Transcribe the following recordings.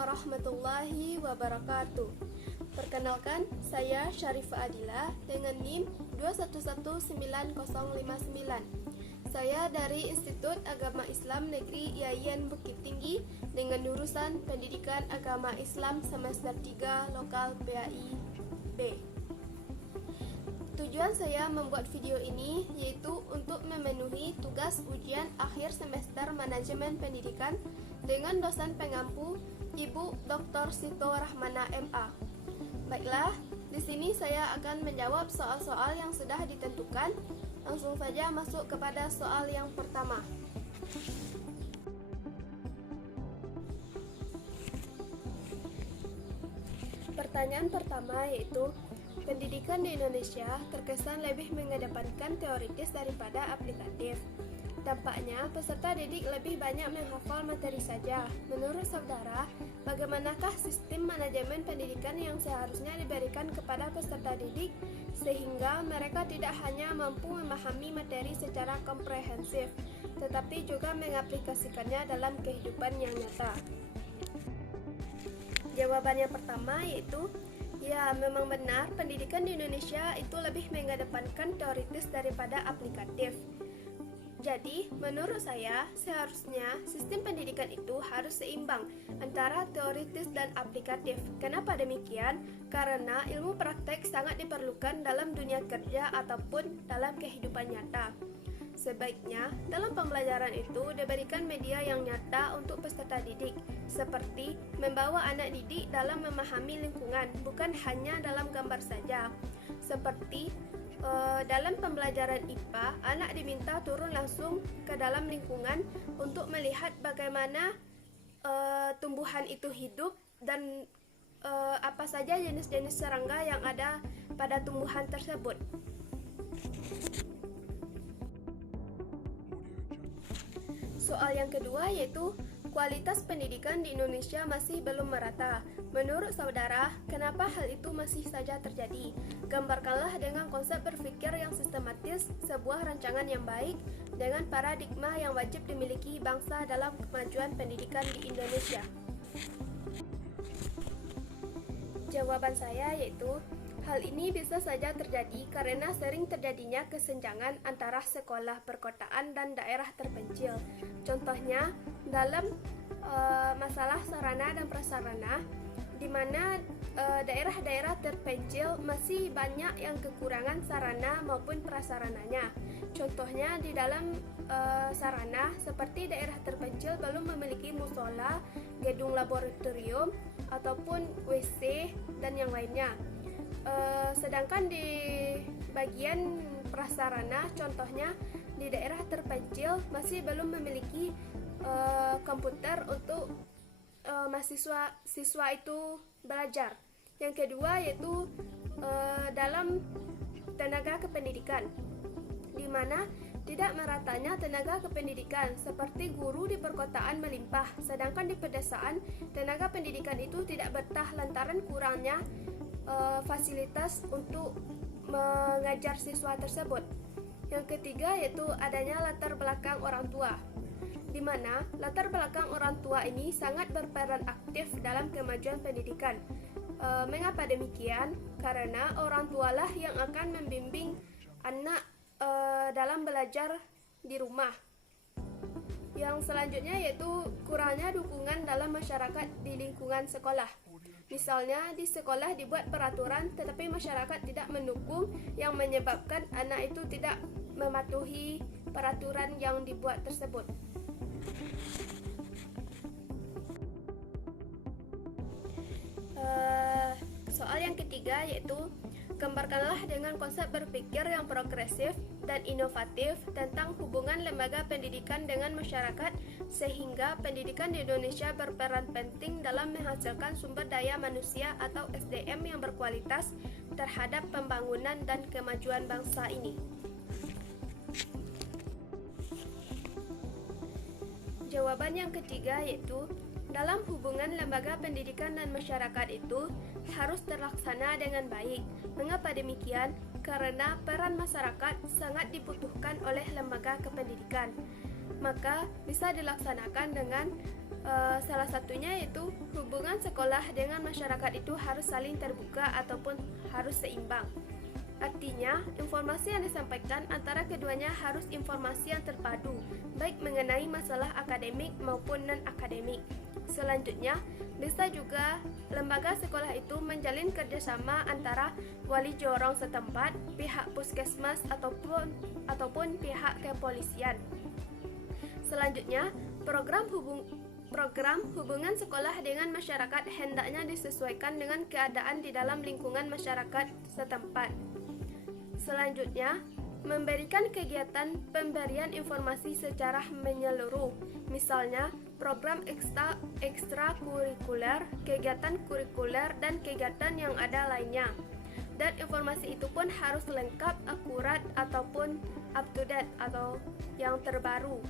warahmatullahi wabarakatuh. Perkenalkan, saya Syarifah Adila dengan NIM 2119059. Saya dari Institut Agama Islam Negeri Yayan Bukit Tinggi dengan jurusan Pendidikan Agama Islam semester 3 Lokal PAI B. Tujuan saya membuat video ini yaitu untuk memenuhi tugas ujian akhir semester Manajemen Pendidikan dengan dosen pengampu Ibu Dr. Sito Rahmana MA. Baiklah, di sini saya akan menjawab soal-soal yang sudah ditentukan. Langsung saja masuk kepada soal yang pertama. Pertanyaan pertama yaitu, pendidikan di Indonesia terkesan lebih mengedepankan teoritis daripada aplikatif. Tampaknya peserta didik lebih banyak menghafal materi saja. Menurut saudara, bagaimanakah sistem manajemen pendidikan yang seharusnya diberikan kepada peserta didik sehingga mereka tidak hanya mampu memahami materi secara komprehensif, tetapi juga mengaplikasikannya dalam kehidupan yang nyata? Jawabannya pertama yaitu, ya, memang benar pendidikan di Indonesia itu lebih mengedepankan teoritis daripada aplikatif. Jadi, menurut saya, seharusnya sistem pendidikan itu harus seimbang antara teoritis dan aplikatif. Kenapa demikian? Karena ilmu praktek sangat diperlukan dalam dunia kerja ataupun dalam kehidupan nyata. Sebaiknya, dalam pembelajaran itu diberikan media yang nyata untuk peserta didik, seperti membawa anak didik dalam memahami lingkungan, bukan hanya dalam gambar saja. Seperti dalam pembelajaran IPA, anak diminta turun langsung ke dalam lingkungan untuk melihat bagaimana tumbuhan itu hidup dan apa saja jenis-jenis serangga yang ada pada tumbuhan tersebut. Soal yang kedua yaitu, kualitas pendidikan di Indonesia masih belum merata. Menurut saudara, kenapa hal itu masih saja terjadi? Gambarkanlah dengan konsep berpikir yang sistematis sebuah rancangan yang baik dengan paradigma yang wajib dimiliki bangsa dalam kemajuan pendidikan di Indonesia. Jawaban saya yaitu, hal ini bisa saja terjadi karena sering terjadinya kesenjangan antara sekolah perkotaan dan daerah terpencil. Contohnya, dalam masalah sarana dan prasarana, di mana daerah-daerah terpencil masih banyak yang kekurangan sarana maupun prasarananya. Contohnya di dalam sarana, seperti daerah terpencil belum memiliki musola, gedung laboratorium, ataupun WC, dan yang lainnya. Sedangkan di bagian prasarana, contohnya di daerah terpencil masih belum memiliki komputer untuk siswa itu belajar. Yang kedua yaitu dalam tenaga kependidikan, di mana tidak meratanya tenaga kependidikan, seperti guru di perkotaan melimpah, sedangkan di pedesaan tenaga pendidikan itu tidak betah lantaran kurangnya fasilitas untuk mengajar siswa tersebut. Yang ketiga yaitu adanya latar belakang orang tua, di mana latar belakang orang tua ini sangat berperan aktif dalam kemajuan pendidikan. Mengapa demikian? Karena orang tualah yang akan membimbing anak dalam belajar di rumah. Yang selanjutnya yaitu kurangnya dukungan dalam masyarakat di lingkungan sekolah. Misalnya di sekolah dibuat peraturan tetapi masyarakat tidak mendukung, yang menyebabkan anak itu tidak mematuhi peraturan yang dibuat tersebut. Soal yang ketiga yaitu, gambarkanlah dengan konsep berpikir yang progresif dan inovatif tentang hubungan lembaga pendidikan dengan masyarakat sehingga pendidikan di Indonesia berperan penting dalam menghasilkan sumber daya manusia atau SDM yang berkualitas terhadap pembangunan dan kemajuan bangsa ini. Jawaban yang ketiga yaitu, dalam hubungan lembaga pendidikan dan masyarakat itu harus terlaksana dengan baik. Mengapa demikian? Karena peran masyarakat sangat dibutuhkan oleh lembaga kependidikan. Maka bisa dilaksanakan dengan Salah satunya yaitu hubungan sekolah dengan masyarakat itu harus saling terbuka ataupun harus seimbang. Artinya, informasi yang disampaikan antara keduanya harus informasi yang terpadu, baik mengenai masalah akademik maupun non-akademik. Selanjutnya, bisa juga lembaga sekolah itu menjalin kerjasama antara wali jorong setempat, pihak puskesmas ataupun pihak kepolisian. Selanjutnya, program hubungan sekolah dengan masyarakat hendaknya disesuaikan dengan keadaan di dalam lingkungan masyarakat setempat. Selanjutnya, memberikan kegiatan pemberian informasi secara menyeluruh, misalnya program ekstrakurikuler, kegiatan kurikuler, dan kegiatan yang ada lainnya. Dan informasi itu pun harus lengkap, akurat, ataupun up to date atau yang terbaru.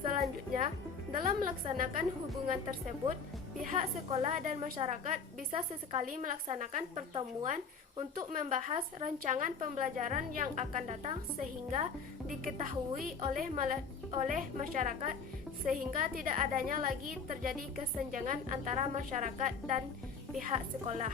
Selanjutnya, dalam melaksanakan hubungan tersebut, pihak sekolah dan masyarakat bisa sesekali melaksanakan pertemuan untuk membahas rancangan pembelajaran yang akan datang sehingga diketahui oleh masyarakat, sehingga tidak adanya lagi terjadi kesenjangan antara masyarakat dan pihak sekolah.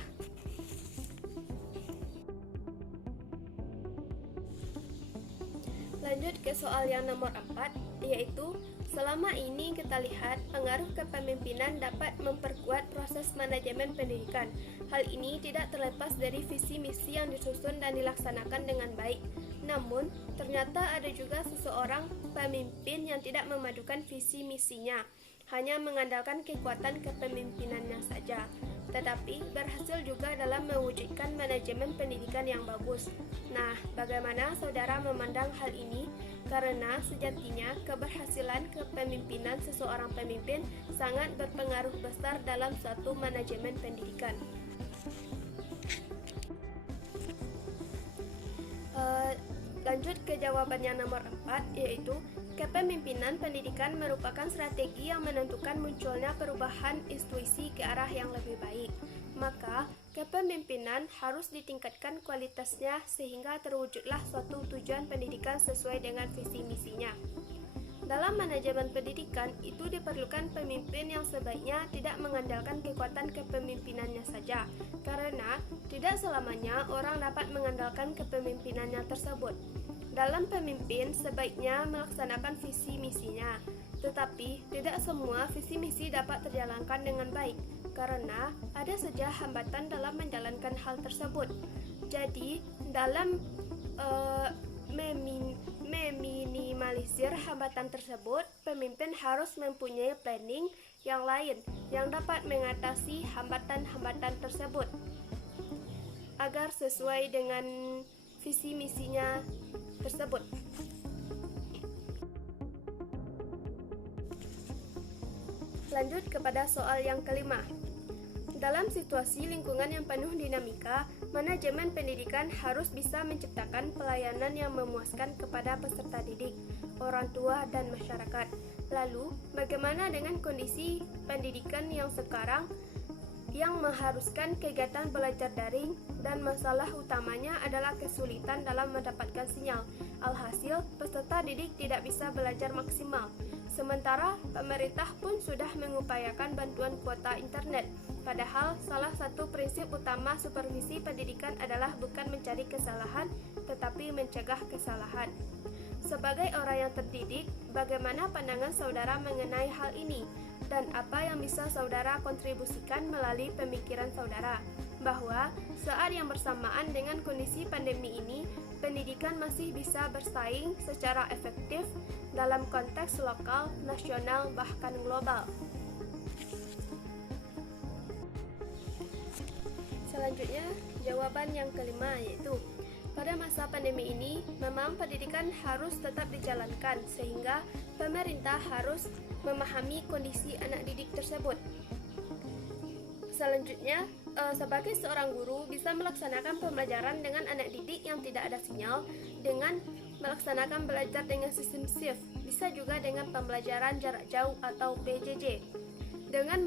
Lanjut ke soal yang nomor 4, yaitu selama ini kita lihat pengaruh kepemimpinan dapat memperkuat proses manajemen pendidikan. Hal ini tidak terlepas dari visi misi yang disusun dan dilaksanakan dengan baik. Namun, ternyata ada juga seseorang pemimpin yang tidak memadukan visi misinya, hanya mengandalkan kekuatan kepemimpinannya saja, tetapi berhasil juga dalam mewujudkan manajemen pendidikan yang bagus. Nah, bagaimana saudara memandang hal ini? Karena sejatinya keberhasilan kepemimpinan seseorang pemimpin sangat berpengaruh besar dalam suatu manajemen pendidikan. Lanjut ke jawaban yang nomor 4, yaitu kepemimpinan pendidikan merupakan strategi yang menentukan munculnya perubahan institusi ke arah yang lebih baik. Maka, kepemimpinan harus ditingkatkan kualitasnya sehingga terwujudlah suatu tujuan pendidikan sesuai dengan visi misinya. Dalam manajemen pendidikan, itu diperlukan pemimpin yang sebaiknya tidak mengandalkan kekuatan kepemimpinannya saja, karena tidak selamanya orang dapat mengandalkan kepemimpinannya tersebut. Dalam pemimpin sebaiknya melaksanakan visi misinya, tetapi tidak semua visi misi dapat terjalankan dengan baik, karena ada saja hambatan dalam menjalankan hal tersebut. Jadi, dalam meminimalisir hambatan tersebut, pemimpin harus mempunyai planning yang lain yang dapat mengatasi hambatan-hambatan tersebut agar sesuai dengan visi misinya tersebut. Lanjut kepada soal yang kelima. Dalam situasi lingkungan yang penuh dinamika, manajemen pendidikan harus bisa menciptakan pelayanan yang memuaskan kepada peserta didik, orang tua, dan masyarakat. Lalu, bagaimana dengan kondisi pendidikan yang sekarang yang mengharuskan kegiatan belajar daring dan masalah utamanya adalah kesulitan dalam mendapatkan sinyal. Alhasil, peserta didik tidak bisa belajar maksimal. Sementara, pemerintah pun sudah mengupayakan bantuan kuota internet. Padahal, salah satu prinsip utama supervisi pendidikan adalah bukan mencari kesalahan, tetapi mencegah kesalahan. Sebagai orang yang terdidik, bagaimana pandangan saudara mengenai hal ini? Dan apa yang bisa saudara kontribusikan melalui pemikiran saudara? Bahwa saat yang bersamaan dengan kondisi pandemi ini, pendidikan masih bisa bersaing secara efektif dalam konteks lokal, nasional, bahkan global. Selanjutnya, jawaban yang kelima yaitu pada masa pandemi ini, memang pendidikan harus tetap dijalankan sehingga pemerintah harus memahami kondisi anak didik tersebut. Selanjutnya, sebagai seorang guru bisa melaksanakan pembelajaran dengan anak didik yang tidak ada sinyal dengan melaksanakan belajar dengan sistem shift, bisa juga dengan pembelajaran jarak jauh atau PJJ. Dengan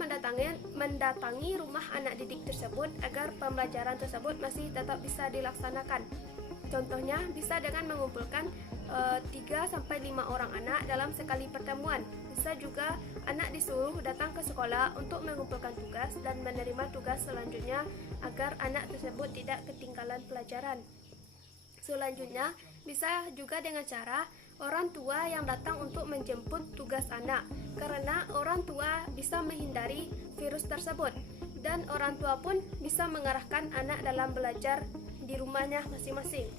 mendatangi rumah anak didik tersebut agar pembelajaran tersebut masih tetap bisa dilaksanakan. Contohnya bisa dengan mengumpulkan 3-5 orang anak dalam sekali pertemuan. bisa juga anak disuruh datang ke sekolah untuk mengumpulkan tugas dan menerima tugas selanjutnya agar anak tersebut tidak ketinggalan pelajaran. Selanjutnya, bisa juga dengan cara orang tua yang datang untuk menjemput tugas anak, karena orang tua bisa menghindari virus tersebut, dan orang tua pun bisa mengarahkan anak dalam belajar di rumahnya masing-masing.